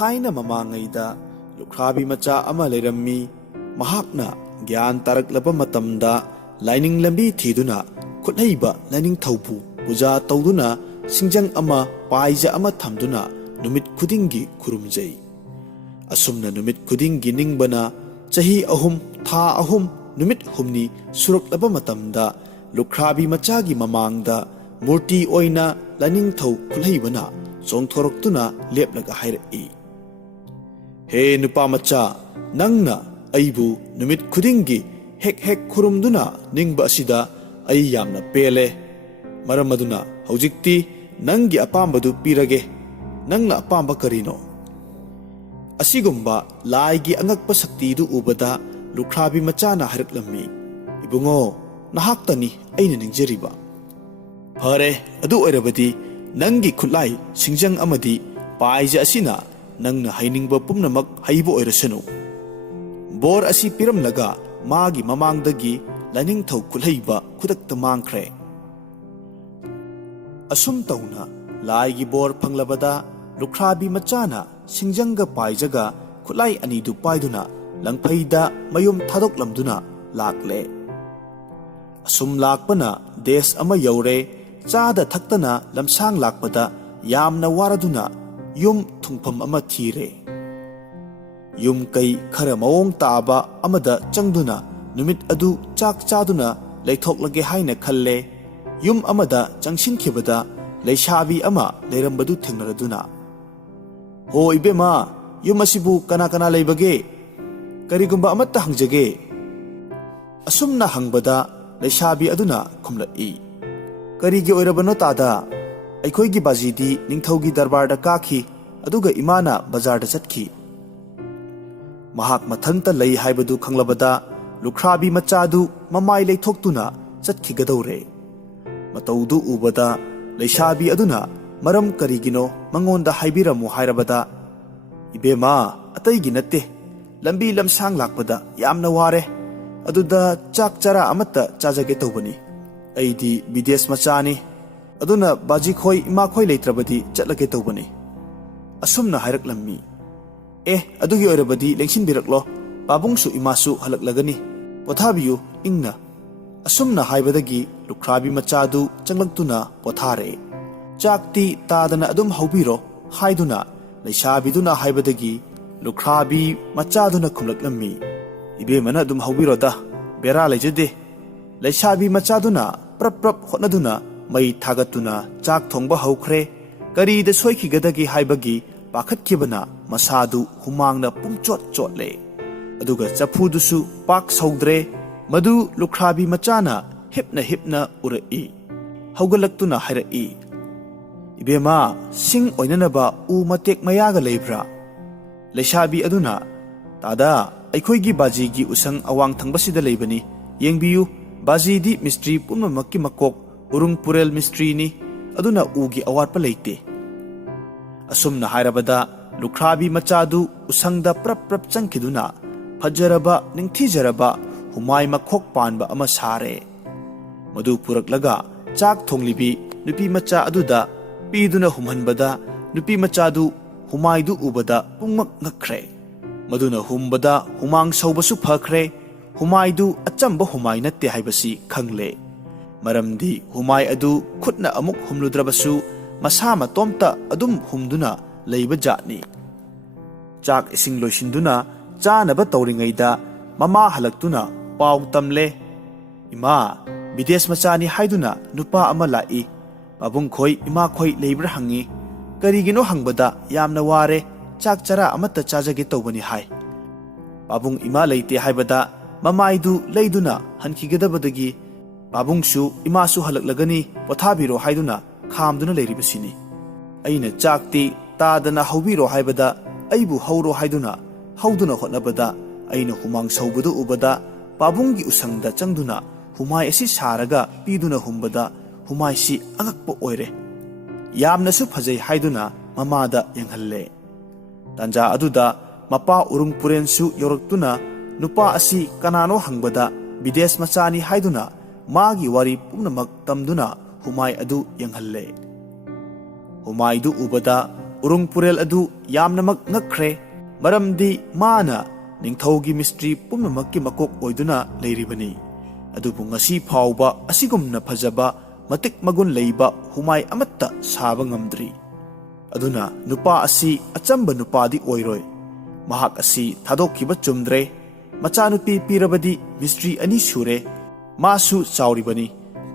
Thaina mamangayda lukhabi macha ama lerammi mahakna gyan taraklaba matamda laining lambi thiduna khuthaiba LAININGTHOU puja tawduna singjang ama paija ama thamduna numit khudingi khurumjai asumna numit khudingi ningbana chahi ahum tha ahum numit humni suraklaba matamda lukhabi macha gi mamangda murti oina LAININGTHOU khulhaibana chongthoroktuna leplaga hairai He nupa macha nangna aibu numit khudingi hek hek khurumduna ningba asida ai yamna pele maramaduna haujikti nangi apambadu pirage nangna apamba karino asigumba laigi angakpa sakti du ubada lukhabi macha na haraklammi ibungo nahaktani aina ningjariba phare adu oirabadi nangi khulai singjang amadi paija asina Nangna hainingba pumnamak haibo oirasanu bor asi piramlaga magi mamangdagi LAININGTHOU khulhaiba khudakta mangkhre asum tauna laigi bor phanglabada lukhabi machana singjanga paijaga khulai anidu paiduna langphaida mayum thadoklamduna lakle asum lakpana des ama yaure chada thaktana lamsang lakpada yamna waraduna Yum thungpham ama thire yum kai khara mawong taaba amada changduna numit adu chak chaduna leithoklage haina khalle yum amada changsinkhibada leishabi ama leirambadu thengnaraduna ho ibema yum asibu kana kana leibage karigumba amatta hangjage asumna hangbada leishabi aduna khumlai karigi oirabano tada Aikhoigi bazidi ningthaugi darbarda kaki aduga imana bazarda chatki mahak mathanta lei haibadu khanglabada lukhabi machadu mamai leithoktuna chatki gadore mataudu ubada leishabi aduna maram karigino mangonda haibiramu hairabada ibema ataigi natte lambi lamsang lakpada yamna ware aduda chak chara amatta chajage tawbani aidi bides machani aduna baji khoi ima khoi leitrabadi chatlake tawbani asumna hairaklammi adugi oirabadi lengsin biraklo babungsu imasu halaklagani pothabiyu ingna asumna haibadagi lukhabi machadu changlaktuna pothare chakti tadana adum haubiro haiduna leishabiduna haibadagi lukhabi machaduna khumlaklammi ibemana adum haubiro da bera lejade leishabi machaduna prap hotnaduna Mai thagatuna chak thongba haukhre kari da soikigadagi haibagi pakhatkibana masadu humangna pumchot chotle aduga chafudusu pak saudre madu lukhabi machana hipna urai haugalaktuna hairai ibema sing oinanaba u matek mayaga leibra leishabi aduna tada aikhoigi bajigi usang awang thangbasida leibani yengbiyu bajidi mystery pumnamakki makok Urung purel mystery ni aduna ugi awatpa leite asumna hairabada lukhabi machadu usangda prap changkiduna fajaraba ningthijaraba humai makhok panba ama sare madu puraklaga chak thonglibi nupi macha aduda piduna humhanbada nupi machadu humaidu ubada pungmak ngakre maduna humbada humang saubasu phakre humaidu achamba humai natte haibasi khangle Maramdi humai adu khutna amuk humludrabasu masama tomta adum humduna leiba jatni chak ising loisinduna chanaba tawringaida mama halaktuna paw tamle ima bides machani haiduna nupa ama lai babung khoi ima khoi leibra hangi karigino hangbada yamna ware chak chara amata chajage tawbani hai babung ima leite haibada mamaidu leiduna hankigadabadagi Babungsu imasu halaklagani pothabiro haiduna khamduna leiribasini aina chakti tadana haubiro haibada aibu hauro haiduna hauduna hotnabada aina humang saubudu ubada babungi usangda changduna humai asi saraga piduna humbada humai si angakpo oire yamnasu phajai haiduna mamada yanghalle tanja aduda mapa urung purensu yoraktuna nupa asi kanano hangbada ꯕꯤꯗꯦꯁ ꯃꯆꯥꯅꯤ ꯍꯥꯏꯗꯨꯅ ꯃꯥꯒꯤ ꯋꯥꯔꯤ ꯄꯨꯝꯅꯃꯛ ꯇꯝꯗꯨꯅ ꯍꯨꯃꯥꯏ ꯑꯗꯨ ꯌꯦꯡꯍꯜꯂꯦ꯫ ꯍꯨꯃꯥꯏꯗꯨ ꯎꯕꯗ ꯎꯔꯨꯡꯄꯨꯔꯦꯜ ꯑꯗꯨ ꯌꯥꯝꯅꯃꯛ ꯉꯛꯈ꯭ꯔꯦ, ꯃꯔꯝꯗꯤ ꯃꯥꯅ ꯅꯤꯡꯊꯧꯒꯤ ꯃꯤꯁꯇ꯭ꯔꯤ ꯄꯨꯝꯅꯃꯛꯀꯤ ꯃꯀꯣꯛ ꯑꯣꯏꯗꯨꯅ ꯂꯩꯔꯤꯕꯅꯤ꯫ ꯑꯗꯨꯕꯨ ꯉꯁꯤ ꯐꯥꯎꯕ ꯑꯁꯤꯒꯨꯝꯅ ꯐꯖꯕ ꯃꯇꯤꯛ ꯃꯒꯨꯟ ꯂꯩꯕ ꯍꯨꯃꯥꯏ ꯑꯃꯠꯇ ꯁꯥꯕ ꯉꯝꯗ꯭ꯔꯤ꯫ ꯑꯗꯨꯅ ꯅꯨꯄꯥ ꯑꯁꯤ ꯑꯆꯝꯕ ꯅꯨꯄꯥꯗꯤ ꯑꯣꯏꯔꯣꯏ, ꯃꯍꯥꯛ ꯑꯁꯤ ꯊꯥꯗꯣꯛꯈꯤꯕ ꯆꯨꯝꯗ꯭ꯔꯦ꯫ ꯃꯆꯥꯅꯨꯄꯤ ꯄꯤꯔꯕꯗꯤ ꯃꯤꯁꯇ꯭ꯔꯤ 2 ꯁꯨꯔꯦ, ꯃꯥꯁꯨ ꯆꯥꯎꯔꯤꯕꯅꯤ,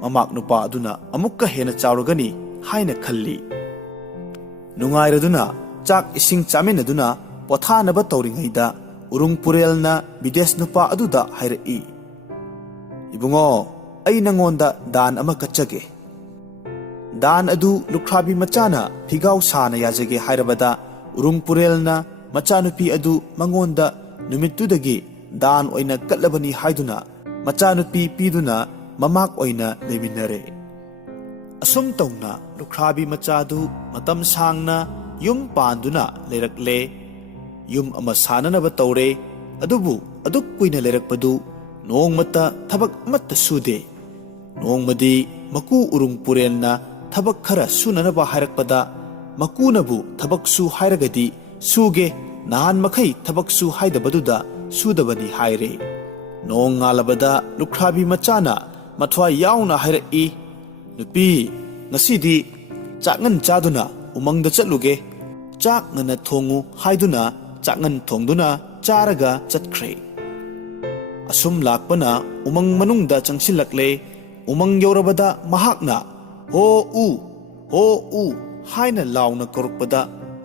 ꯃꯃꯥꯛ ꯅꯨꯄꯥ ꯑꯗꯨꯅ ꯑꯃꯨꯛꯀ ꯍꯦꯟꯅ ꯆꯥꯎꯔꯒꯅꯤ ꯍꯥꯏꯅ ꯈꯜꯂꯤ꯫ ꯅꯨꯡꯉꯥꯏꯔꯗꯨꯅ ꯆꯥꯛ ꯏꯁꯤꯡ ꯆꯥꯃꯤꯟꯅꯗꯨꯅ ꯄꯣꯊꯥꯅꯕ ꯇꯧꯔꯤꯉꯩꯗ ꯎꯔꯨꯡꯄꯨꯔꯦꯜꯅ ꯕꯤꯗꯦꯁ ꯅꯨꯄꯥ ꯑꯗꯨꯗ ꯍꯥꯏꯔꯛꯏ, "ꯏꯕꯨꯡꯉꯣ, ꯑꯩ ꯅꯉꯣꯟꯗ ꯗꯥꯟ ꯑꯃ ꯀꯠꯆꯒꯦ꯫ ꯗꯥꯟ ꯑꯗꯨ ꯂꯨꯈ꯭ꯔꯥꯕꯤ ꯃꯆꯥꯅ ꯐꯤꯒꯥꯎ ꯁꯥꯅ ꯌꯥꯖꯒꯦ ꯍꯥꯏꯔꯕꯗ ꯎꯔꯨꯡꯄꯨꯔꯦꯜꯅ ꯃꯆꯥꯅꯨꯄꯤ ꯑꯗꯨ ꯃꯉꯣꯟꯗ ꯅꯨꯃꯤꯠꯇꯨꯗꯒꯤ ꯗꯥꯟ ꯑꯣꯏꯅ ꯀꯠꯂꯕꯅꯤ ꯍꯥꯏꯗꯨꯅ ꯃꯆꯥꯅꯨꯄꯤ ꯄꯤꯗꯨꯅ ꯃꯃꯥꯛ ꯑꯣꯏꯅ ꯂꯩꯃꯤꯟꯅꯔꯦ꯫ ꯑꯁꯨꯝ ꯇꯧꯅ ꯂꯨꯈ꯭ꯔꯥꯕꯤ ꯃꯆꯥꯗꯨ ꯃꯇꯝ ꯁꯥꯡꯅ ꯌꯨꯝ ꯄꯥꯟꯗꯨꯅ ꯂꯩꯔꯛꯂꯦ꯫ ꯌꯨꯝ ꯑꯃ ꯁꯥꯅꯅꯕ ꯇꯧꯔꯦ, ꯑꯗꯨꯕꯨ ꯑꯗꯨꯛ ꯀꯨꯏꯅ ꯂꯩꯔꯛꯄꯗꯨ ꯅꯣꯡꯃꯇ ꯊꯕꯛ ꯑꯃꯠꯇ ꯁꯨꯗꯦ꯫ ꯅꯣꯡꯃꯗꯤ ꯃꯀꯨ ꯎꯔꯨꯡꯄꯨꯔꯦꯜꯅ ꯊꯕꯛ ꯈꯔ ꯁꯨꯅꯅꯕ ꯍꯥꯏꯔꯛꯄꯗ ꯃꯀꯨꯅꯕꯨ ꯊꯕꯛ ꯁꯨ ꯍꯥꯏꯔꯒꯗꯤ ꯁꯨꯒꯦ, ꯅꯍꯥꯟ ꯃꯈꯩ ꯊꯕꯛ ꯁꯨ ꯍꯥꯏꯗꯕꯗꯨꯗ ꯁꯨꯗꯕꯅꯤ ꯍꯥꯏꯔꯦ꯫ ꯅꯣꯡ ꯉꯥꯜꯂꯕꯗ ꯂꯨꯈ꯭ꯔꯥꯕꯤ ꯃꯆꯥꯅ ꯃꯊ꯭ꯋꯥꯏ ꯌꯥꯎꯅ ꯍꯥꯏꯔꯛꯏ, "ꯅꯨꯄꯤ, ꯉꯁꯤꯗꯤ ꯆꯥꯛꯉꯟ ꯆꯥꯗꯨꯅ ꯎꯃꯪꯗ ꯆꯠꯂꯨꯒꯦ꯫ ꯆꯥꯛ ꯉꯟꯅ ꯊꯣꯡꯉꯨ ꯍꯥꯏꯗꯨꯅ ꯆꯥꯛꯉꯟ ꯊꯣꯡꯗꯨꯅ ꯆꯥꯔꯒ ꯆꯠꯈ꯭ꯔꯦ꯫ ꯑꯁꯨꯝ ꯂꯥꯛꯄꯅ ꯎꯃꯪ ꯃꯅꯨꯡꯗ ꯆꯪꯁꯤꯜꯂꯛꯂꯦ꯫ ꯎꯃꯪ ꯌꯧꯔꯕꯗ ꯃꯍꯥꯛꯅ "ꯍꯣ-ꯎ, ꯍꯣ-ꯎ" ꯍꯥꯏꯅ ꯂꯥꯎꯅ ꯀꯧꯔꯛꯄꯗ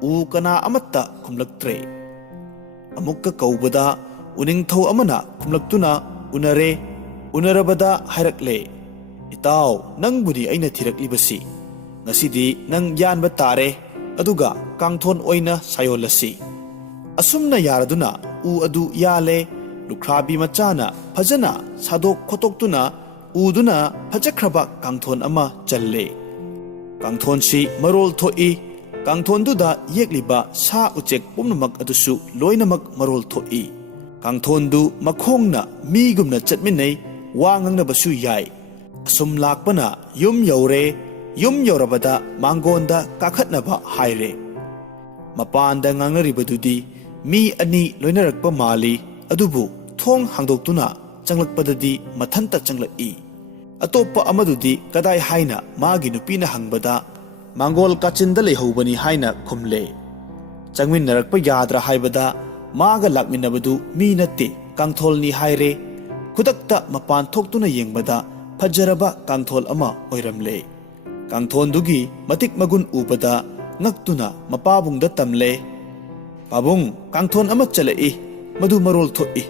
ꯎ ꯀꯅꯥ ꯑꯃꯠꯇ ꯈꯨꯝꯂꯛꯇ꯭ꯔꯦ꯫ ꯑꯃꯨꯛꯀ ꯀꯧꯕꯗ ꯎꯅꯤꯡꯊꯧ ꯑꯃꯅ ꯈꯨꯝꯂꯛꯇꯨꯅ ꯎꯅꯔꯦ꯫ ꯎꯅꯔꯕꯗ ꯍꯥꯏꯔꯛꯂꯦ, "ꯏꯇꯥꯎ, ꯅꯪꯕꯨꯗꯤ ꯑꯩꯅ ꯊꯤꯔꯛꯂꯤꯕꯁꯤ꯫ ꯉꯁꯤꯗꯤ ꯅꯪ ꯌꯥꯟꯕ ꯇꯥꯔꯦ, ꯑꯗꯨꯒ ꯀꯥꯡꯊꯣꯟ ꯑꯣꯏꯅ ꯁꯥꯌꯣꯜꯂꯁꯤ"꯫ ꯑꯁꯨꯝꯅ ꯌꯥꯔꯗꯨꯅ ꯎ ꯑꯗꯨ ꯌꯥꯜꯂꯦ꯫ ꯂꯨꯈ꯭ꯔꯥꯕꯤ ꯃꯆꯥꯅ ꯐꯖꯅ ꯁꯥꯗꯣꯛ ꯈꯣꯠꯇꯣꯛꯇꯨꯅ ꯎꯗꯨꯅ ꯐꯖꯈ꯭ꯔꯕ ꯀꯥꯡꯊꯣꯟ ꯑꯃ ꯆꯜꯂꯦ꯫ ꯀꯥꯡꯊꯣꯟꯁꯤ ꯃꯔꯣꯜ ꯊꯣꯛꯏ꯫ ꯀꯥꯡꯊꯣꯟꯗꯨꯗ ꯌꯦꯛꯂꯤꯕ ꯁꯥ ꯎꯆꯦꯛ ꯄꯨꯝꯅꯃꯛ ꯑꯗꯨꯁꯨ ꯂꯣꯏꯅꯃꯛ ꯃꯔꯣꯜ ꯊꯣꯛꯏ꯫ ꯀꯥꯡꯊꯣꯟꯗꯨ ꯃꯈꯣꯡꯅ ꯃꯤꯒꯨꯝꯅ ꯆꯠꯃꯤꯟꯅꯩ, ꯋꯥ ꯉꯥꯡꯅꯕꯁꯨ ꯌꯥꯏ꯫ ꯑꯁꯨꯝ ꯂꯥꯛꯄꯅ ꯌꯨꯝ ꯌꯧꯔꯦ꯫ ꯌꯨꯝ ꯌꯧꯔꯕꯗ ꯃꯥꯡꯒꯣꯟꯗ ꯀꯥꯈꯠꯅꯕ ꯍꯥꯏꯔꯦ꯫ ꯃꯄꯥꯟꯗ ꯉꯥꯡꯅꯔꯤꯕꯗꯨꯗꯤ ꯃꯤ 2 ꯂꯣꯏꯅꯔꯛꯄ ꯃꯥꯜꯂꯤ, ꯑꯗꯨꯕꯨ ꯊꯣꯡ ꯍꯥꯡꯗꯣꯛꯇꯨꯅ ꯆꯪꯂꯛꯄꯗꯗꯤ ꯃꯊꯟꯇ ꯆꯪꯂꯛꯏ꯫ ꯑꯇꯣꯞꯄ ꯑꯃꯗꯨꯗꯤ ꯀꯗꯥꯏ ꯍꯥꯏꯅ ꯃꯥꯒꯤ ꯅꯨꯄꯤꯅ ꯍꯪꯕꯗ ꯃꯥꯡꯒꯣꯜ ꯀꯥꯆꯤꯟꯗ ꯂꯩꯍꯧꯕꯅꯤ ꯍꯥꯏꯅ ꯈꯨꯝꯂꯦ꯫ ꯆꯪꯃꯤꯟꯅꯔꯛꯄ ꯌꯥꯗ꯭ꯔꯥ ꯍꯥꯏꯕꯗ ꯃꯥꯒ ꯂꯥꯛꯃꯤꯟꯅꯕꯗꯨ ꯃꯤ ꯅꯠꯇꯦ, ꯀꯥꯡꯊꯣꯜꯅꯤ ꯍꯥꯏꯔꯦ꯫ ꯈꯨꯗꯛꯇ ꯃꯄꯥꯟ ꯊꯣꯛꯇꯨꯅ ꯌꯦꯡꯕꯗ ꯐꯖꯔꯕ ꯀꯥꯡꯊꯣꯜ ꯑꯃ ꯑꯣꯏꯔꯝꯂꯦ꯫ ꯀꯥꯡꯊꯣꯟꯗꯨꯒꯤ ꯃꯇꯤꯛ ꯃꯒꯨꯟ ꯎꯕꯗ ꯉꯛꯇꯨꯅ ꯃꯄꯥꯕꯨꯡꯗ ꯇꯝꯂꯦ, "ꯄꯥꯕꯨꯡ, ꯀꯥꯡꯊꯣꯟ ꯑꯃ ꯆꯠꯂꯛꯏ, ꯃꯗꯨ ꯃꯔꯣꯜ ꯊꯣꯛꯏ"꯫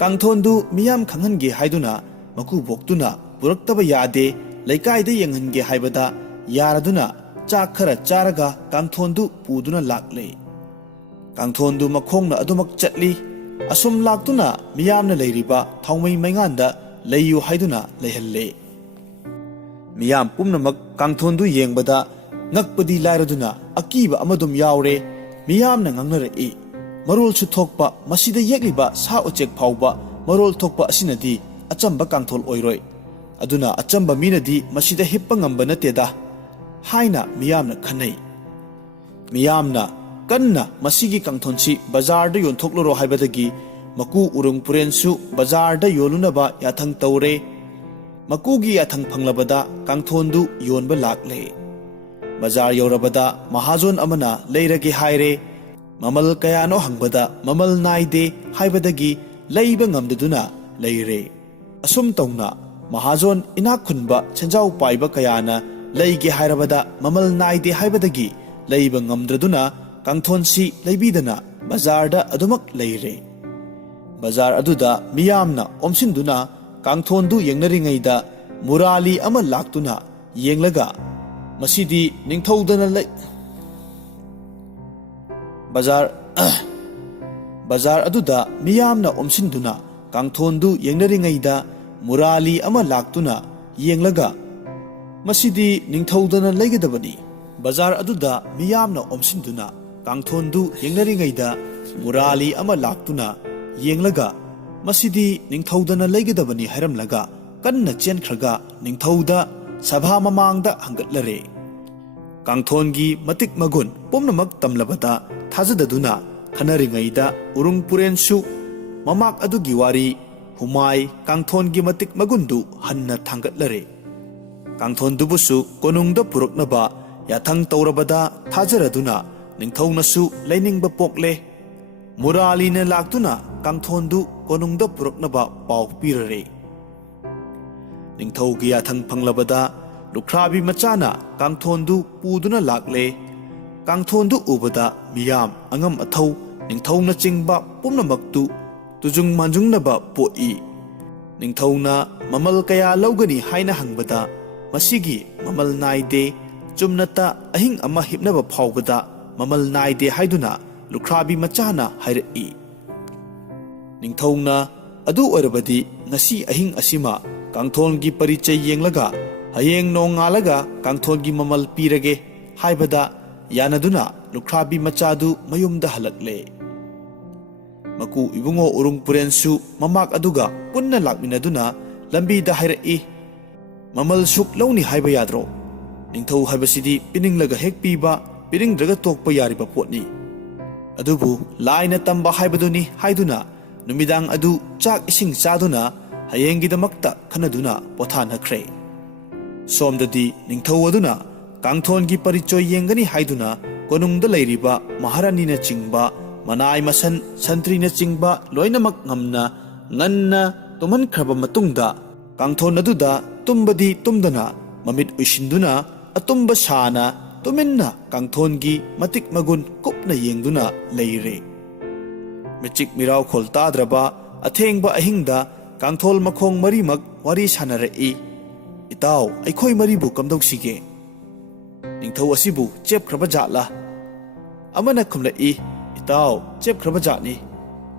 ꯀꯥꯡꯊꯣꯟꯗꯨ ꯃꯤꯌꯥꯝ ꯈꯪꯍꯟꯒꯦ ꯍꯥꯏꯗꯨꯅ ꯃꯀꯨꯕꯣꯛꯇꯨꯅ ꯄꯨꯔꯛꯇꯕ ꯌꯥꯗꯦ, ꯂꯩꯀꯥꯏꯗ ꯌꯦꯡꯍꯟꯒꯦ ꯍꯥꯏꯕꯗ ꯌꯥꯔꯗꯨꯅ ꯆꯥꯛ ꯈꯔ ꯆꯥꯔꯒ ꯀꯥꯡꯊꯣꯟꯗꯨ ꯄꯨꯗꯨꯅ ꯂꯥꯛꯂꯦ꯫ ꯀꯥꯡꯊꯣꯟꯗꯨ ꯃꯈꯣꯡꯅ ꯑꯗꯨꯃꯛ ꯆꯠꯂꯤ꯫ ꯑꯁꯨꯝ ꯂꯥꯛꯇꯨꯅ ꯃꯤꯌꯥꯝꯅ ꯂꯩꯔꯤꯕ ꯊꯥꯎꯃꯩ ꯃꯩꯉꯥꯟꯗ ꯂꯩꯌꯨ ꯍꯥꯏꯗꯨꯅ ꯂꯩꯍꯜꯂꯦ꯫ ꯃꯤꯌꯥꯝ ꯄꯨꯝꯅꯃꯛ ꯀꯥꯡꯊꯣꯟꯗꯨ ꯌꯦꯡꯕꯗ ꯉꯛꯄꯗꯤ ꯂꯥꯏꯔꯗꯨꯅ ꯑꯀꯤꯕ ꯑꯃꯗꯨꯝ ꯌꯥꯎꯔꯦ꯫ ꯃꯤꯌꯥꯝꯅ ꯉꯥꯡꯅꯔꯛꯏ, "ꯃꯔꯣꯜꯁꯨ ꯊꯣꯛꯄ, ꯃꯁꯤꯗ ꯌꯦꯛꯂꯤꯕ ꯁꯥ ꯎꯆꯦꯛ ꯐꯥꯎꯕ ꯃꯔꯣꯜ ꯊꯣꯛꯄ ꯑꯁꯤꯅꯗꯤ ꯑꯆꯝꯕ ꯀꯥꯡꯊꯣꯜ ꯑꯣꯏꯔꯣꯏ, ꯑꯗꯨꯅ ꯑꯆꯝꯕ ꯃꯤꯅꯗꯤ ꯃꯁꯤꯗ ꯍꯤꯞꯄ ꯉꯝꯕ ꯅꯠꯇꯦꯗ" ꯍꯥꯏꯅ ꯃꯤꯌꯥꯝꯅ ꯈꯟꯅꯩ꯫ ꯃꯤꯌꯥꯝꯅ ꯀꯟꯅ ꯃꯁꯤꯒꯤ ꯀꯥꯡꯊꯣꯟꯁꯤ ꯕꯖꯥꯔꯗ ꯌꯣꯟꯊꯣꯛꯂꯨꯔꯣ ꯍꯥꯏꯕꯗꯒꯤ ꯃꯀꯨ ꯎꯔꯨꯡꯄꯨꯔꯦꯜꯁꯨ ꯕꯖꯥꯔꯗ ꯌꯣꯜꯂꯨꯅꯕ ꯌꯥꯊꯪ ꯇꯧꯔꯦ꯫ ꯃꯀꯨꯒꯤ ꯌꯥꯊꯪ ꯐꯪꯂꯕꯗ ꯀꯥꯡꯊꯣꯟꯗꯨ ꯌꯣꯟꯕ ꯂꯥꯛꯂꯦ꯫ ꯕꯖꯥꯔ ꯌꯧꯔꯕꯗ ꯃꯍꯥꯖꯣꯟ ꯑꯃꯅ ꯂꯩꯔꯒꯦ ꯍꯥꯏꯔꯦ꯫ ꯃꯃꯜ ꯀꯌꯥꯅꯣ ꯍꯪꯕꯗ ꯃꯃꯜ ナꯏꯗꯦ ꯍꯥꯏꯕꯗꯒꯤ ꯂꯩꯕ ꯉꯝꯗꯗꯨꯅ ꯂꯩꯔꯦ꯫ ꯑꯁꯨꯝ ꯇꯧꯅ ꯃꯍꯥꯖꯣꯟ ꯏꯅꯥꯛ ꯈꯨꯟꯕ ꯁꯦꯟꯖꯥꯎ ꯄꯥꯏꯕ ꯀꯌꯥꯅ ꯂꯩꯒꯦ ꯍꯥꯏꯔꯕꯗ ꯃꯃꯜ ナꯏꯗꯦ ꯍꯥꯏꯕꯗꯒꯤ ꯂꯩꯕ ꯉꯝꯗ꯭ꯔꯗꯨꯅ ꯀꯥꯡꯊꯣꯟꯁꯤ ꯂꯩꯕꯤꯗꯅ ꯕꯖꯥꯔꯗ ꯑꯗꯨꯃꯛ ꯂꯩꯔꯦ꯫ ꯕꯖꯥꯔ ꯑꯗꯨꯗ ꯃꯤꯌꯥꯝꯅ ꯑꯣꯝꯁꯤꯟꯗꯨꯅ ꯀꯥꯡꯊꯣꯟꯗꯨ ꯌꯦꯡꯅꯔꯤꯉꯩꯗ ꯃꯨꯔꯥꯂꯤ ꯑꯃ ꯂꯥꯛꯇꯨꯅ ꯌꯦꯡꯂꯒ "ꯃꯁꯤꯗꯤ ꯅꯤꯡꯊꯧꯗꯅ ꯕꯖꯥꯔ ꯑꯗꯨꯗ ꯃꯤꯌꯥꯝꯅ ꯑꯣꯝꯁꯤꯟꯗꯨꯅ ꯀꯥꯡꯊꯣꯟꯗꯨ ꯌꯦꯡꯅꯔꯤꯉꯩꯗ ꯃꯨꯔꯥꯂꯤ ꯑꯃ ꯂꯥꯛꯇꯨꯅ ꯌꯦꯡꯂꯒ "ꯃꯁꯤꯗꯤ ꯅꯤꯡꯊꯧꯗꯅ ꯂꯩꯒꯗꯕꯅꯤ"꯫ ꯕꯖꯥꯔ ꯑꯗꯨꯗ ꯃꯤꯌꯥꯝꯅ ꯑꯣꯝꯁꯤꯟꯗꯨꯅ ꯀꯥꯡꯊꯣꯟꯗꯨ ꯌꯦꯡꯅꯔꯤꯉꯩꯗ ꯃꯨꯔꯥꯂꯤ ꯑꯃ ꯂꯥꯛꯇꯨꯅ ꯌꯦꯡꯂꯒ ꯃꯁꯤꯗꯤ ꯅꯤꯡꯊꯧꯗꯅ ꯂꯩꯒꯗꯕꯅꯤ ꯍꯥꯏꯔꯝꯂꯒ ꯀꯟꯅ ꯆꯦꯟꯈ꯭ꯔꯒ ꯅꯤꯡꯊꯧꯗ ꯁꯚꯥ ꯃꯃꯥꯡꯗ ꯍꯪꯒꯠꯂꯔꯦ꯫ ꯀꯥꯡꯊꯣꯟꯒꯤ ꯃꯇꯤꯛ ꯃꯒꯨꯟ ꯄꯨꯝꯅꯃꯛ ꯇꯝꯂꯕꯗ ꯊꯥꯖꯗꯗꯨꯅ ꯈꯟꯅꯔꯤꯉꯩꯗ ꯎꯔꯨꯡ ꯄꯨꯔꯦꯟꯁꯨ ꯃꯃꯥꯛ ꯑꯗꯨꯒꯤ ꯋꯥꯔꯤ ꯍꯨꯃꯥꯏ ꯀꯥꯡꯊꯣꯟꯒꯤ ꯃꯇꯤꯛ ꯃꯒꯨꯟꯗꯨ ꯍꯟꯅ ꯊꯥꯡꯒꯠꯂꯔꯦ꯫ ꯀꯥꯡꯊꯣꯟꯗꯨꯕꯨꯁꯨ ꯀꯣꯅꯨꯡꯗ ꯄꯨꯔꯛꯅꯕ ꯌꯥꯊꯪ ꯇꯧꯔꯕꯗ ꯊꯥꯖꯔꯗꯨꯅ ꯅꯤꯡꯊꯧꯅꯁꯨ ꯂꯩꯅꯤꯡꯕ ꯄꯣꯛꯂꯦ꯫ ꯃꯨꯔꯥꯂꯤꯅ ꯂꯥꯛꯇꯨꯅ ꯀꯥꯡꯊꯣꯟꯗꯨ ꯀꯣꯅꯨꯡꯗ ꯄꯨꯔꯛꯅꯕ ꯄꯥꯎ ꯄꯤꯔꯔꯦ꯫ ꯅꯤꯡꯊꯧꯒꯤ ꯌꯥꯊꯪ ꯐꯪꯂꯕꯗ ꯂꯨꯈ꯭ꯔꯥꯕꯤ ꯃꯆꯥꯅ ꯀꯥꯡꯊꯣꯟꯗꯨ ꯄꯨꯗꯨꯅ ꯂꯥꯛꯂꯦ꯫ ꯀꯥꯡꯊꯣꯟꯗꯨ ꯎꯕꯗ ꯃꯤꯌꯥꯝ ꯑꯉꯝ ꯑꯊꯧ ꯅꯤꯡꯊꯧꯅ ꯆꯤꯡꯕ ꯄꯨꯝꯅꯃꯛꯇꯨ ꯇꯨꯖꯨꯡ ꯃꯥꯡꯖꯨꯡꯅꯕ ꯄꯣꯛꯏ꯫ ꯅꯤꯡꯊꯧꯅ ꯃꯃꯜ ꯀꯌꯥ ꯂꯧꯒꯅꯤ ꯍꯥꯏꯅ ꯍꯪꯕꯗ ꯃꯁꯤꯒꯤ ꯃꯃꯜ ꯅꯥꯏꯗꯦ, ꯆꯨꯝꯅꯇ ꯑꯍꯤꯡ ꯑꯃ ꯍꯤꯞꯅꯕ ꯐꯥꯎꯕꯗ ꯃꯃꯜ ꯅꯥꯏꯗꯦ ꯍꯥꯏꯗꯨꯅ ꯂꯨꯈ꯭ꯔꯥꯕꯤ ꯃꯆꯥꯅ ꯍꯥꯏꯔꯛꯏ꯫ ꯅꯤꯡꯊꯧꯅ ꯑꯗꯨ ꯑꯣꯏꯔꯕꯗꯤ ꯉꯁꯤ ꯑꯍꯤꯡ ꯑꯁꯤꯃ ꯀꯥꯡꯊꯣꯟꯒꯤ ꯄꯔꯤꯆꯩ ꯌꯦꯡꯂꯒ ꯍꯌꯦꯡ ꯅꯣꯡꯉꯥꯜꯂꯒ ꯀꯥꯡꯊꯣꯟꯒꯤ ꯃꯃꯜ ꯄꯤꯔꯒꯦ ꯍꯥꯏꯕꯗ ꯌꯥꯅꯗꯨꯅ ꯂꯨꯈ꯭ꯔꯥꯕꯤ ꯃꯆꯥꯗꯨ ꯃꯌꯨꯝꯗ ꯍꯜꯂꯛꯂꯦ꯫ ꯃꯀꯨ ꯏꯕꯨꯡꯉꯣ ꯎꯔꯨꯡ ꯄꯨꯔꯦꯟꯁꯨ ꯃꯃꯥꯛ ꯑꯗꯨꯒ ꯄꯨꯟꯅ ꯂꯥꯛꯃꯤꯟꯅꯗꯨꯅ ꯂꯝꯕꯤꯗ ꯍꯥꯏꯔꯛꯏ, ꯃꯃꯜ ꯁꯨꯛ ꯂꯧꯅꯤ ꯍꯥꯏꯕ ꯌꯥꯗ꯭ꯔꯣ? ꯅꯤꯡꯊꯧ ꯍꯥꯏꯕꯁꯤꯗꯤ ꯄꯤꯅꯤꯡꯂꯒ ꯍꯦꯛ ꯄꯤꯕ, ꯄꯤꯅꯤꯡꯗ꯭ꯔꯒ ꯇꯣꯛꯄ ꯌꯥꯔꯤꯕ ꯄꯣꯠꯅꯤ꯫ ꯑꯗꯨꯕꯨ ꯂꯥꯏꯅ ꯇꯝꯕ ꯍꯥꯏꯕꯗꯨꯅꯤ ꯍꯥꯏꯗꯨꯅ ꯅꯨꯃꯤꯗꯥꯡ ꯑꯗꯨ ꯆꯥꯛ ꯏꯁꯤꯡ ꯆꯥꯗꯨꯅ ꯍꯌꯦꯡꯒꯤꯗꯃꯛꯇ ꯈꯟꯅꯗꯨꯅ ꯄꯣꯊꯥꯅꯈ꯭ꯔꯦ꯫ ꯁꯣꯝꯗꯗꯤ ꯅꯤꯡꯊꯧ ꯑꯗꯨꯅ ꯀꯥꯡꯊꯣꯟꯒꯤ ꯄꯔꯤꯆꯣꯏ ꯌꯦꯡꯒꯅꯤ ꯍꯥꯏꯗꯨꯅ ꯀꯣꯅꯨꯡꯗ ꯂꯩꯔꯤꯕ ꯃꯍꯥꯔꯥꯅꯤꯅ ꯆꯤꯡꯕ, ꯃꯅꯥꯏ ꯃꯁꯟ ꯁꯟꯇ꯭ꯔꯤꯅ ꯆꯤꯡꯕ ꯂꯣꯏꯅꯃꯛ ꯉꯝꯅ ꯉꯟꯅ ꯇꯨꯝꯍꯟꯈ꯭ꯔꯕ ꯃꯇꯨꯡꯗ ꯀꯥꯡꯊꯣꯟ ꯑꯗꯨꯗ ꯇꯨꯝꯕꯗꯤ ꯇꯨꯝꯗꯅ ꯃꯃꯤꯠ ꯎꯏꯁꯤꯟꯗꯨꯅ ꯑꯇꯨꯝꯕ ꯁꯥꯅ ꯇꯨꯃꯤꯟꯅ ꯀꯥꯡꯊꯣꯟꯒꯤ ꯃꯇꯤꯛ ꯃꯒꯨꯟ ꯀꯨꯞꯅ ꯌꯦꯡꯗꯨꯅ ꯂꯩꯔꯦ꯫ ꯃꯤꯆꯤꯛ ꯃꯤꯔꯥꯎꯈꯣꯜ ꯇꯥꯗ꯭ꯔꯕ ꯑꯊꯦꯡꯕ ꯑꯍꯤꯡꯗ ꯀꯥꯡꯊꯣꯜ ꯃꯈꯣꯡ ꯃꯔꯤꯃꯛ ꯋꯥꯔꯤ ꯁꯥꯅꯔꯛꯏ꯫ ꯏꯇꯥꯎ, ꯑꯩꯈꯣꯏ ꯃꯔꯤꯕꯨ ꯀꯝꯗꯧꯁꯤꯒꯦ? ꯅꯤꯡꯊꯧ ꯑꯁꯤꯕꯨ ꯆꯦꯞꯈ꯭ꯔꯕ ꯖꯥꯠꯂꯥ? ꯑꯃꯅ ꯈꯨꯝꯂꯛꯏ, ꯏꯇꯥꯎ, ꯆꯦꯞꯈ꯭ꯔꯕ ꯖꯥꯠꯅꯤ,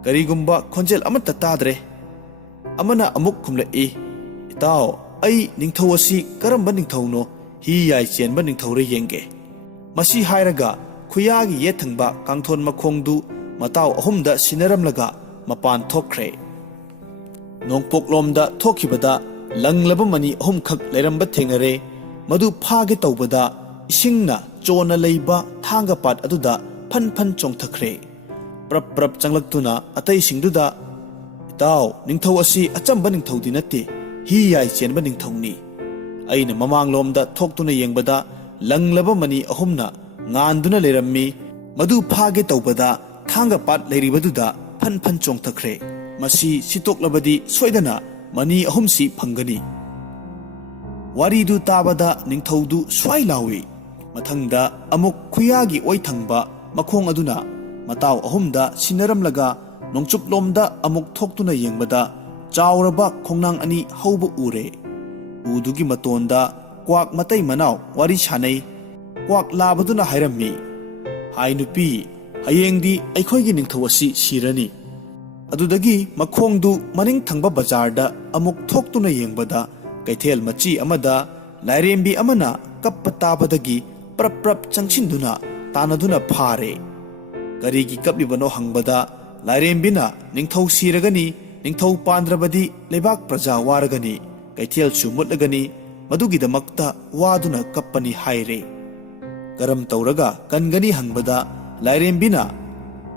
ꯀꯔꯤꯒꯨꯝꯕ ꯈꯣꯟꯖꯦꯜ ꯑꯃꯠꯇ ꯇꯥꯗ꯭ꯔꯦ꯫ ꯑꯃꯅ ꯑꯃꯨꯛ ꯈꯨꯝꯂꯛꯏ, ꯏꯇꯥꯎ, ꯑꯩ ꯅꯤꯡꯊꯧ ꯑꯁꯤ ꯀꯔꯝꯕ ꯅꯤꯡꯊꯧꯅꯣ ꯍꯤ ꯌꯥꯏ ꯆꯦꯟꯕ ꯅꯤꯡꯊꯧꯔ ꯌꯦꯡꯒꯦ꯫ ꯃꯁꯤ ꯍꯥꯏꯔꯒ ꯈꯨꯌꯥꯒꯤ ꯌꯦꯠ ꯊꯪꯕ ꯀꯥꯡꯊꯣꯟ ꯃꯈꯣꯡꯗꯨ ꯃꯇꯥꯎ ꯑꯍꯨꯝꯗ ꯁꯤꯟꯅꯔꯝꯂꯒ ꯃꯄꯥꯟ ꯊꯣꯛꯈ꯭ꯔꯦ꯫ ꯅꯣꯡꯄꯣꯛꯂꯣꯝꯗ ꯊꯣꯛꯈꯤꯕꯗ ꯂꯪꯂꯕ ꯃꯅꯤ ꯑꯍꯨꯝꯈꯛ ꯂꯩꯔꯝꯕ ꯊꯦꯡꯅꯔꯦ꯫ ꯃꯗꯨ ꯐꯥꯒꯦ ꯇꯧꯕꯗ ꯏꯁꯤꯡꯅ ꯆꯣꯅ ꯂꯩꯕ ꯊꯥꯡꯒ ꯄꯥꯠ ꯑꯗꯨꯗ ꯐꯟ ꯐꯟ ꯆꯣꯡꯊꯈ꯭ꯔꯦ꯫ ꯄ꯭ꯔꯞ ꯄ꯭ꯔꯞ ꯆꯪꯂꯛꯇꯨꯅ ꯑꯇꯩꯁꯤꯡꯗꯨꯗ, ꯏꯇꯥꯎ, ꯅꯤꯡꯊꯧ ꯑꯁꯤ ꯑꯆꯝꯕ ꯅꯤꯡꯊꯧꯗꯤ ꯅꯠꯇꯦ, ꯍꯤ ꯌꯥꯏ ꯆꯦꯟꯕ ꯅꯤꯡꯊꯧꯅꯤ꯫ ꯑꯩꯅ ꯃꯃꯥꯡꯂꯣꯝꯗ ꯊꯣꯛꯇꯨꯅ ꯌꯦꯡꯕꯗ ꯂꯪꯂꯕ ꯃꯅꯤ ꯑꯍꯨꯝꯅ ꯉꯥꯟꯗꯨꯅ ꯂꯩꯔꯝꯃꯤ꯫ ꯃꯗꯨ ꯐꯥꯒꯦ ꯇꯧꯕꯗ ꯊꯥꯡꯒ ꯄꯥꯠ ꯂꯩꯔꯤꯕꯗꯨꯗ ꯐꯟ ꯐꯟ ꯆꯣꯡꯊꯈ꯭ꯔꯦ꯫ ꯃꯁꯤ ꯁꯤꯠꯇꯣꯛꯂꯕꯗꯤ ꯁꯣꯏꯗꯅ ꯃꯅꯤ ꯑꯍꯨꯝꯁꯤ ꯐꯪꯒꯅꯤ꯫ ꯋꯥꯔꯤꯗꯨ ꯇꯥꯕꯗ ꯅꯤꯡꯊꯧꯗꯨ ꯁ꯭ꯋꯥꯏ ꯂꯥꯎꯏ꯫ ꯃꯊꯪꯗ ꯑꯃꯨꯛ ꯈꯨꯌꯥꯒꯤ ꯑꯣꯏ ꯊꯪꯕ ꯃꯈꯣꯡ ꯑꯗꯨꯅ ꯃꯇꯥꯎ ꯑꯍꯨꯝꯗ ꯁꯤꯟꯅꯔꯝꯂꯒ ꯅꯣꯡꯆꯨꯞꯂꯣꯝꯗ ꯑꯃꯨꯛ ꯊꯣꯛꯇꯨꯅ ꯌꯦꯡꯕꯗ ꯆꯥꯎꯔꯕ ꯈꯣꯡꯅꯥꯡ ꯑꯅꯤ ꯍꯧꯕ ꯎꯔꯦ꯫ ꯎꯗꯨꯒꯤ ꯃꯇꯣꯟꯗ ꯀ꯭ꯋꯥꯛ ꯃꯇꯩ ꯃꯅꯥꯎ ꯋꯥꯔꯤ ꯁꯥꯅꯩ꯫ ꯀ꯭ꯋꯥꯛ ꯂꯥꯕꯗꯨꯅ ꯍꯥꯏꯔꯝꯃꯤ, ꯍꯥꯏ ꯅꯨꯄꯤ, ꯍꯌꯦꯡꯗꯤ ꯑꯩꯈꯣꯏꯒꯤ ꯅꯤꯡꯊꯧ ꯑꯁꯤ ꯁꯤꯔꯅꯤ꯫ ꯑꯗꯨꯗꯒꯤ ꯃꯈꯣꯡꯗꯨ ꯃꯅꯤꯡ ꯊꯪꯕ ꯕꯖꯥꯔꯗ ꯑꯃꯨꯛ ꯊꯣꯛꯇꯨꯅ ꯌꯦꯡꯕꯗ ꯀꯩꯊꯦꯜ ꯃꯆꯤ ꯑꯃꯗ ꯂꯥꯏꯔꯦꯝꯕꯤ ꯑꯃꯅ ꯀꯞꯄ ꯇꯥꯕꯗꯒꯤ ꯄ꯭ꯔꯞ ꯄ꯭ꯔꯞ ꯆꯪꯁꯤꯟꯗꯨꯅ ꯇꯥꯟꯅꯗꯨꯅ ꯐꯥꯔꯦ꯫ ꯀꯔꯤꯒꯤ ꯀꯞꯂꯤꯕꯅꯣ ꯍꯪꯕꯗ ꯂꯥꯏꯔꯦꯝꯕꯤꯅ ꯅꯤꯡꯊꯧ ꯁꯤꯔꯒꯅꯤ, ꯅꯤꯡꯊꯧ ꯄꯥꯟꯗ꯭ꯔꯕꯗꯤ ꯂꯩꯕꯥꯛ प्रजा वारगनी कैथेलसु मुट्लगनी मदुगिदमक्ता वादुना कप्पनी हाइरे। करम तौरगा कनगनी हंगबदा लाइरेंबिना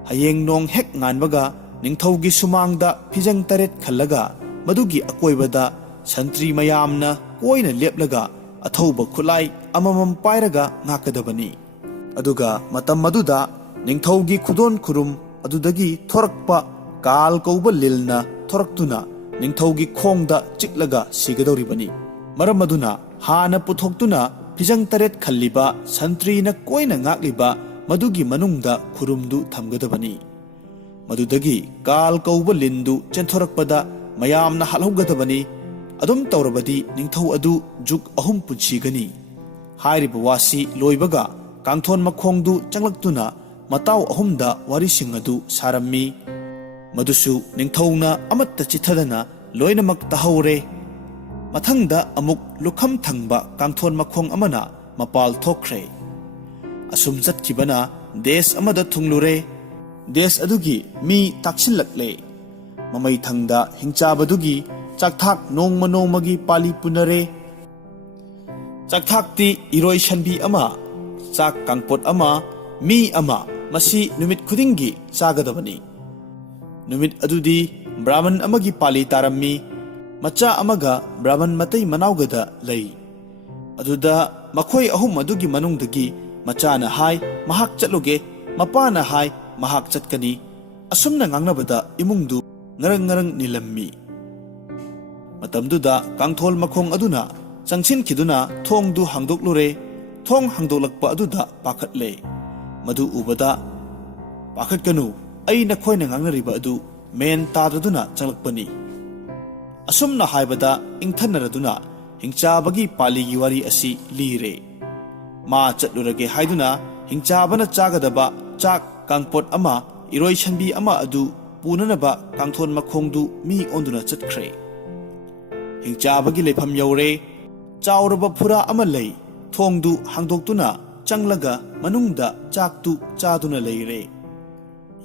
हयेंग नोंग हेक nganbaga निंगथौगी सुमांगदा फिजंग तरेट खल्लगा मदुगी अकोइबदा संत्री मयामना कोइना लेपलगा अथौबा खुलाई अममम पाइरगा ngakadabani। अदुगा मतम मदुदा निंगथौगी खुदोन खुरुम अदुदगी थोरकपा काल कौबा लिलना थोरक्तुना निंगथौगी खोंगदा चिकलगा सिगदौरिबनी। मरम मदुना हाना पुथोक्तुना फिजंग तरेट खल्लिबा संत्रीना कोइना ngakलिबा मदुगी मनुंगदा खुरुमदु थमगदबनी। मदुदगी काल कौबा लिंदु चेंथोरकपदा मयामना हलौगदबनी। अदुम तौरबदी निंगथौ अदु जुग अहुम पुंसीगनी। हाइरिबा वासी लोइबगा कांथोन मखोंगदु चंगलक्तुना मताव अहुमदा वारिसिंग अदु सारम्मी। मदुसु निंगथौना अमत्ता चिथदना लोइनमक तहौरे। मथंगदा अमुक लुखम थंगबा कांथोन मखोंग अमना मपाल थोखरे। असुम चटखिबना देश अमदा थुंगलुरे। देश अदुगी मी ताक्सिलक्ले। ꯃꯃꯩꯊꯪꯗ ꯍꯤꯡꯆꯥꯕꯗꯨꯒꯤ ꯆꯥꯛꯊꯥꯛ ꯅꯣꯡꯃ ꯅꯣꯡꯃꯒꯤ ꯄꯥꯂꯤ ꯄꯨꯅꯔꯦ꯫ ꯆꯥꯛꯊꯥꯛꯇꯤ ꯏꯔꯣꯏ ꯁꯟꯕꯤ ꯑꯃ, ꯆꯥꯛ ꯀꯥꯡꯄꯣꯠ ꯑꯃ, ꯃꯤ ꯑꯃ, ꯃꯁꯤ ꯅꯨꯃꯤꯠ ꯈꯨꯗꯤꯡꯒꯤ ꯆꯥꯒꯗꯕꯅꯤ꯫ ꯅꯨꯃꯤꯠ ꯑꯗꯨꯗꯤ ꯕ꯭ꯔꯥꯍꯃꯟ ꯑꯃꯒꯤ ꯄꯥꯂꯤ ꯇꯥꯔꯝꯃꯤ꯫ ꯃꯆꯥ ꯑꯃꯒ ꯕ꯭ꯔꯥꯍꯃꯟ ꯃꯇꯩ ꯃꯅꯥꯎꯒꯗ ꯂꯩ꯫ ꯑꯗꯨꯗ ꯃꯈꯣꯏ ꯑꯍꯨꯝ ꯑꯗꯨꯒꯤ ꯃꯅꯨꯡꯗꯒꯤ ꯃꯆꯥꯅ ꯍꯥꯏ ꯃꯍꯥꯛ ꯆꯠꯂꯨꯒꯦ, ꯃꯄꯥꯅ ꯍꯥꯏ ꯃꯍꯥꯛ ꯆꯠꯀꯅꯤ꯫ ꯑꯁꯨꯝꯅ ꯉꯥꯡꯅꯕꯗ ꯏꯃꯨꯡꯗꯨ ꯉꯔꯪ ꯉꯔꯪ ꯅꯤꯜꯂꯝꯃꯤ꯫ ꯃꯇꯝꯗꯨꯗ ꯀꯥꯡꯊꯣꯜ ꯃꯈꯣꯡ ꯑꯗꯨꯅ ꯆꯪꯁꯤꯟꯈꯤꯗꯨꯅ ꯊꯣꯡꯗꯨ ꯍꯥꯡꯗꯣꯛꯂꯨꯔꯦ꯫ ꯊꯣꯡ ꯍꯥꯡꯗꯣꯛꯂꯛꯄ ꯑꯗꯨꯗ ꯄꯥꯈꯠꯂꯦ꯫ ꯃꯗꯨ ꯎꯕꯗ, "ꯄꯥꯈꯠꯀꯅꯨ, ꯑꯩ ꯅꯈꯣꯏꯅ ꯉꯥꯡꯅꯔꯤꯕ ꯑꯗꯨ ꯃꯦꯟ ꯇꯥꯗ꯭ꯔꯗꯨꯅ ꯆꯪꯂꯛꯄꯅꯤ." ꯑꯁꯨꯝꯅ ꯍꯥꯏꯕꯗ ꯏꯪꯊꯟꯅꯔꯗꯨꯅ ꯍꯤꯡꯆꯥꯕꯒꯤ ꯄꯥꯂꯤꯒꯤ ꯋꯥꯔꯤ ꯑꯁꯤ ꯂꯤꯔꯦ꯫ ꯃꯥ ꯆꯠꯂꯨꯔꯒꯦ ꯍꯥꯏꯗꯨꯅ ꯍꯤꯡꯆꯥꯕꯅ ꯆꯥꯒꯗꯕ ꯆꯥꯛ ꯀꯥꯡꯄꯣꯠ ꯑꯃ, ꯏꯔꯣꯏ ꯁꯟꯕꯤ ꯑꯃ ꯑꯗꯨ ꯄꯨꯅꯅꯕ ꯀꯥꯡꯊꯣꯟ ꯃꯈꯣꯡꯗꯨ ꯃꯤ ꯑꯣꯟꯗꯨꯅ ꯆꯠꯈ꯭ꯔꯦ꯫ ꯍꯤꯡꯆꯥꯕꯒꯤ ꯂꯩꯐꯝ ꯌꯧꯔꯦ꯫ ꯆꯥꯎꯔꯕ ꯐꯨꯔꯥ ꯑꯃ ꯂꯩ꯫ ꯊꯣꯡꯗꯨ ꯍꯥꯡꯗꯣꯛꯇꯨꯅ ꯆꯪꯂꯒ ꯃꯅꯨꯡꯗ ꯆꯥꯛꯇꯨ ꯆꯥꯗꯨꯅ ꯂꯩꯔꯦ꯫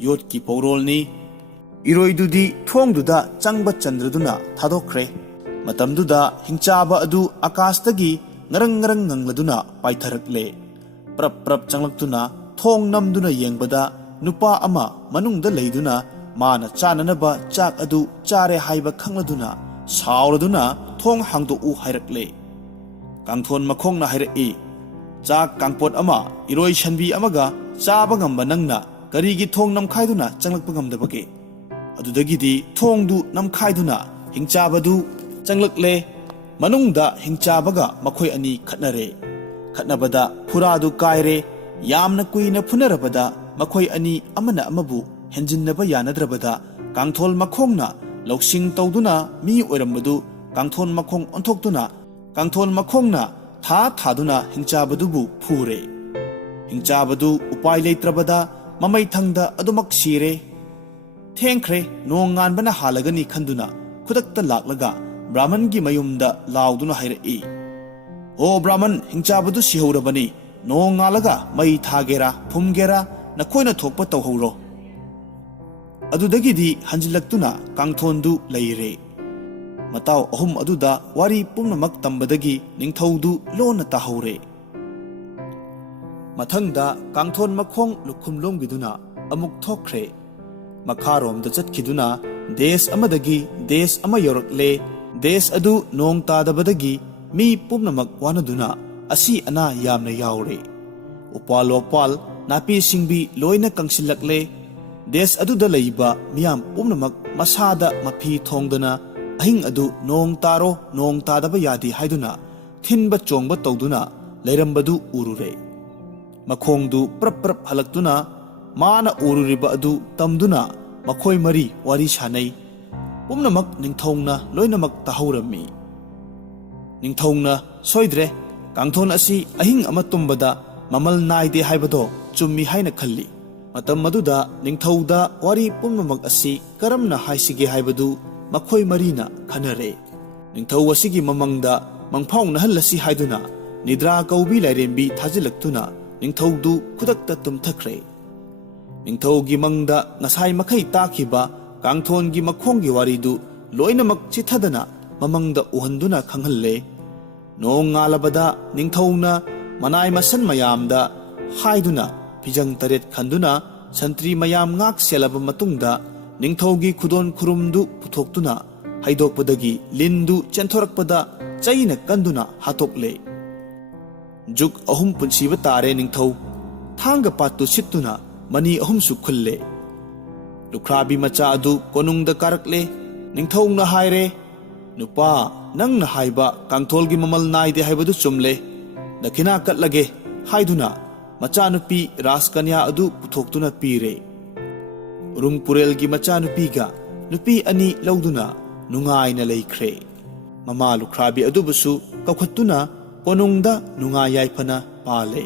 ꯌꯣꯠꯀꯤ ꯄꯧꯔꯣꯜꯅꯤ꯫ ꯏꯔꯣꯏꯗꯨꯗꯤ ꯊꯣꯡꯗꯨꯗ ꯆꯪꯕ ꯆꯟꯗ꯭ꯔꯗꯨꯅ ꯊꯥꯗꯣꯛꯈ꯭ರೆ꯫ ꯃꯇꯝꯗꯨꯗ ꯍꯤꯡꯆꯥꯕ ꯑꯗꯨ ꯑꯀꯥꯁꯇꯒꯤ ꯉꯔꯪ ꯉꯔꯪ ꯉꯪꯂꯗꯨꯅ ꯄꯥꯏꯊꯔꯛꯂꯦ꯫ ꯄ꯭ꯔꯞ ꯄ꯭ꯔꯞ ꯆꯪꯂꯛꯇꯨꯅ ꯊꯣꯡ ꯅꯝꯗꯨꯅ ꯌꯦꯡꯕꯗ ꯅꯨꯄꯥ ꯑꯃ ꯃꯅꯨꯡꯗ ꯂꯩꯗꯨꯅ ꯃꯥꯅ ꯆꯥꯅꯅꯕ ꯆꯥꯛ ꯑꯗꯨ ꯆꯥꯔꯦ ꯍꯥꯏꯕ ꯈꯪꯂꯗꯨꯅ ꯁꯥꯎꯔꯗꯨꯅ ꯊꯣꯡ ꯍꯥꯡꯗꯣꯛꯎ ꯍꯥꯏꯔꯛꯂꯦ꯫ ꯀꯥꯡꯊꯣꯟ ꯃꯈꯣꯡꯅ ꯍꯥꯏꯔꯛꯏ, "ꯆꯥꯛ ꯀꯥꯡꯄꯣꯠ ꯑꯃ, ꯏꯔꯣꯏ ꯁꯟꯕꯤ ꯑꯃꯒ ꯆꯥꯕ ꯉꯝꯕ ꯅꯪꯅ ꯀꯔꯤꯒꯤ ꯊꯣꯡ ꯅꯝꯈꯥꯏꯗꯨꯅ ꯆꯪꯂꯛꯄ ꯉꯝꯗꯕꯒꯦ?" ꯑꯗꯨꯗꯒꯤꯗꯤ ꯊꯣꯡꯗꯨ ꯅꯝꯈꯥꯏꯗꯨꯅ ꯍꯤꯡꯆꯥꯕꯗꯨ ꯆꯪꯂꯛꯂꯦ꯫ ꯃꯅꯨꯡꯗ ꯍꯤꯡꯆꯥꯕꯒ ꯃꯈꯣꯏ ꯑꯅꯤ ꯈꯠꯅꯔꯦ꯫ ꯈꯠꯅꯕꯗ ꯐꯨꯔꯥꯗꯨ ꯀꯥꯏꯔꯦ꯫ ꯌꯥꯝꯅ ꯀꯨꯏꯅ ꯐꯨꯅꯔꯕꯗ ꯃꯈꯣꯏ ꯑꯅꯤ ꯑꯃꯅ ꯑꯃꯕꯨ ꯍꯦꯟꯖꯤꯟꯅꯕ ꯌꯥꯅꯗ꯭ꯔꯕꯗ ꯀꯥꯡꯊꯣꯜ ꯃꯈꯣꯡꯅ ꯂꯧꯁꯤꯡ ꯇꯧꯗꯨꯅ ꯃꯤ ꯑꯣꯏꯔꯝꯕꯗꯨ ꯀꯥꯡꯊꯣꯜ ꯃꯈꯣꯡ ꯑꯣꯟꯊꯣꯛꯇꯨꯅ ꯀꯥꯡꯊꯣꯜ ꯃꯈꯣꯡꯅ ꯊꯥꯗꯨꯅ ꯍꯤꯡꯆꯥꯕꯗꯨꯕꯨ ꯐꯨꯔꯦ꯫ ꯍꯤꯡꯆꯥꯕꯗꯨ ꯎꯄꯥꯏ ꯂꯩꯇ꯭ꯔꯕꯗ ꯃꯃꯩꯊꯪꯗ ꯑꯗꯨꯃꯛ ꯁꯤꯔꯦ꯫ ꯊꯦꯡꯈ꯭ꯔꯦ, ꯅꯣꯡ ꯉꯥꯟꯕꯅ ꯍꯥꯜꯂꯒꯅꯤ ꯈꯟꯗꯨꯅ ꯈꯨꯗꯛꯇ ꯂꯥꯛꯂꯒ ꯕ꯭ꯔꯥꯍꯃꯟꯒꯤ ꯃꯌꯨꯝꯗ ꯂꯥꯎꯗꯨꯅ ꯍꯥꯏꯔꯛꯏ, "ꯑꯣ ꯕ꯭ꯔꯥꯍꯃꯟ, ꯍꯤꯡꯆꯥꯕꯗꯨ ꯁꯤꯍꯧꯔꯕꯅꯤ꯫ ꯅꯣꯡ ꯉꯥꯜꯂꯒ ꯃꯩ ꯊꯥꯒꯦꯔꯥ ꯐꯨꯝꯒꯦꯔꯥ ꯅꯈꯣꯏꯅ ꯊꯣꯛꯄ ꯇꯧꯍꯧꯔꯣ." ꯑꯗꯨꯗꯒꯤꯗꯤ ꯍꯟꯖꯤꯜꯂꯛꯇꯨꯅ ꯀꯥꯡꯊꯣꯟꯗꯨ ꯂꯩꯔꯦ꯫ ꯃꯇꯥꯎ ꯑꯍꯨꯝ ꯑꯗꯨꯗ ꯋꯥꯔꯤ ꯄꯨꯝꯅꯃꯛ ꯇꯝꯕꯗꯒꯤ ꯅꯤꯡꯊꯧꯗꯨ ꯂꯣꯟꯅ ꯇꯥꯍꯧꯔꯦ꯫ ꯃꯊꯪꯗ ꯀꯥꯡꯊꯣꯟ ꯃꯈꯣꯡ ꯂꯨꯈꯨꯝꯂꯣꯝꯒꯤꯗꯨꯅ ꯑꯃꯨꯛ ꯊꯣꯛꯈ꯭ꯔꯦ꯫ ꯃꯈꯥꯔꯣꯝꯗ ꯆꯠꯈꯤꯗꯨꯅ ꯗꯦꯁ ꯑꯃꯗꯒꯤ ꯗꯦꯁ ꯑꯃ ꯌꯧꯔꯛꯂꯦ꯫ ꯗꯦꯁ ꯑꯗꯨ ꯅꯣꯡ ꯇꯥꯗꯕꯗꯒꯤ ꯃꯤ ꯄꯨꯝꯅꯃꯛ ꯋꯥꯅꯗꯨꯅ ꯑꯁꯤ ꯑꯅꯥ ꯌꯥꯝꯅ ꯌꯥꯎꯔꯦ꯫ ꯎꯄꯥꯜ ꯋꯥꯄꯥꯜ, ꯅꯥꯄꯤ ꯁꯤꯡꯕꯤ ꯂꯣꯏꯅ ꯀꯪꯁꯤꯜꯂꯛꯂꯦ꯫ ꯗꯦꯁ ꯑꯗꯨꯗ ꯂꯩꯕ ꯃꯤꯌꯥꯝ ꯄꯨꯝꯅꯃꯛ ꯃꯁꯥꯗ ꯃꯐꯤ ꯊꯣꯡꯗꯅ ꯑꯍꯤꯡ ꯑꯗꯨ ꯅꯣꯡ ꯇꯥꯔꯣ, ꯅꯣꯡ ꯇꯥꯗꯕ ꯌꯥꯗꯦ ꯍꯥꯏꯗꯨꯅ ꯊꯤꯟꯕ ꯆꯣꯡꯕ ꯇꯧꯗꯨꯅ ꯂꯩꯔꯝꯕꯗꯨ ꯎꯔꯨꯔꯦ꯫ ꯃꯈꯣꯡꯗꯨ ꯄ꯭ꯔꯞ ꯄ꯭ꯔꯞ ꯍꯜꯂꯛꯇꯨꯅ ꯃꯥꯅ ꯎꯔꯨꯔꯤꯕ ꯑꯗꯨ ꯇꯝꯗꯨꯅ ꯃꯈꯣꯏ ꯃꯔꯤ ꯋꯥꯔꯤ ꯁꯥꯅꯩ꯫ ꯄꯨꯝꯅꯃꯛ ꯅꯤꯡꯊꯧꯅ ꯂꯣꯏꯅꯃꯛ ꯇꯥꯍꯧꯔꯝꯃꯤ꯫ ꯅꯤꯡꯊꯧꯅ, "ꯁꯣꯏꯗ꯭ꯔꯦ, ꯀꯥꯡꯊꯣꯟ ꯑꯁꯤ ꯑꯍꯤꯡ ꯑꯃ ꯇꯨꯝꯕꯗ ꯃꯃꯜ ꯅꯥꯏꯗꯦ ꯍꯥꯏꯕꯗꯣ ꯆꯨꯝꯃꯤ ꯍꯥꯏꯅ ꯈꯜꯂꯤ." ꯃꯇꯝ ꯑꯗꯨꯗ ꯅꯤꯡꯊꯧꯗ ꯋꯥꯔꯤ ꯄꯨꯝꯅꯃꯛ ꯑꯁꯤ ꯀꯔꯝꯅ ꯍꯥꯏꯁꯤꯒꯦ ꯍꯥꯏꯕꯗꯨ ꯃꯈꯣꯏ ꯃꯔꯤꯅ ꯈꯟꯅꯔꯦ꯫ ꯅꯤꯡꯊꯧ ꯑꯁꯤꯒꯤ ꯃꯃꯪꯗ ꯃꯪꯐꯥꯎꯅꯍꯜꯂꯁꯤ ꯍꯥꯏꯗꯨꯅ ꯅꯤꯗ꯭ꯔꯥ ꯀꯧꯕꯤ ꯂꯥꯏꯔꯦꯝꯕꯤ ꯊꯥꯖꯤꯜꯂꯛꯇꯨꯅ ꯅꯤꯡꯊꯧꯗꯨ ꯈꯨꯗꯛꯇ ꯇꯨꯝꯊꯈ꯭ꯔꯦ꯫ ꯅꯤꯡꯊꯧꯒꯤ ꯃꯪꯗ ꯉꯁꯥꯏ ꯃꯈꯩ ꯇꯥꯈꯤꯕ ꯀꯥꯡꯊꯣꯟꯒꯤ ꯃꯈꯣꯡꯒꯤ ꯋꯥꯔꯤꯗꯨ ꯂꯣꯏꯅꯃꯛ ꯆꯤꯊꯗꯅ ꯃꯃꯪꯗ ꯎꯍꯟꯗꯨꯅ ꯈꯪꯍꯜꯂꯦ꯫ ꯅꯣꯡ ꯉꯥꯜꯂꯕꯗ ꯅꯤꯡꯊꯧꯅ ꯃꯅꯥꯏ ꯃꯁꯟ ꯃꯌꯥꯝꯗ ꯍꯥꯏꯗꯨꯅ ꯐꯤꯖꯪ ꯇꯔꯦꯠ ꯈꯟꯗꯨꯅ ꯁꯟꯇ꯭ꯔꯤ ꯃꯌꯥꯝ ꯉꯥꯛ ꯁꯦꯜꯂꯕ ꯃꯇꯨꯡꯗ ꯅꯤꯡꯊꯧꯒꯤ ꯈꯨꯗꯣꯟ ꯈꯨꯔꯨꯝꯗꯨ ꯄꯨꯊꯣꯛꯇꯨꯅ ꯍꯩꯗꯣꯛꯄꯗꯒꯤ ꯂꯤꯟꯗꯨ ꯆꯦꯟꯊꯣꯔꯛꯄꯗ ꯆꯩꯅ ꯀꯟꯗꯨꯅ ꯍꯥꯠꯇꯣꯛꯂꯦ꯫ ꯖꯨꯛ 3 ꯄꯨꯟꯁꯤꯕ ꯇꯥꯔꯦ ꯅꯤꯡꯊꯧ꯫ ꯊꯥꯡꯒ ꯄꯥꯠꯇꯨ ꯁꯤꯠꯇꯨꯅ ꯃꯅꯤ 3ꯁꯨ ꯈꯨꯜꯂꯦ꯫ ꯂꯨꯈ꯭ꯔꯥꯕꯤ ꯃꯆꯥ ꯑꯗꯨ ꯀꯣꯅꯨꯡꯗ ꯀꯥꯔꯛꯂꯦ꯫ ꯅꯤꯡꯊꯧꯅ ꯍꯥꯏꯔꯦ, "ꯅꯨꯄꯥ, ꯅꯪꯅ ꯍꯥꯏꯕ ꯀꯥꯡꯊꯣꯜꯒꯤ ꯃꯃꯜ ꯅꯥꯏꯗꯦ ꯍꯥꯏꯕꯗꯨ ꯆꯨꯝꯂꯦ꯫ ꯗꯈꯤꯅꯥ ꯀꯠꯂꯒꯦ" ꯍꯥꯏꯗꯨꯅ ꯃꯆꯥꯅꯨꯄꯤ ꯔꯥꯖꯀꯟꯌꯥ ꯑꯗꯨ ꯄꯨꯊꯣꯛꯇꯨꯅ ꯄꯤꯔꯦ꯫ ꯎꯔꯨꯡꯄꯨꯔꯦꯜꯒꯤ ꯃꯆꯥꯅꯨꯄꯤꯒ ꯅꯨꯄꯤ 2 ꯂꯧꯗꯨꯅ ꯅꯨꯡꯉꯥꯏꯅ ꯂꯩꯈ꯭ꯔꯦ꯫ ꯃꯃꯥ ꯂꯨꯈ꯭ꯔꯥꯕꯤ ꯑꯗꯨꯕꯨꯁꯨ ꯀꯧꯈꯠꯇꯨꯅ ꯀꯣꯅꯨꯡꯗ ꯅꯨꯡꯉꯥꯏ ꯌꯥꯏꯐꯅ ꯄꯥꯜꯂꯦ꯫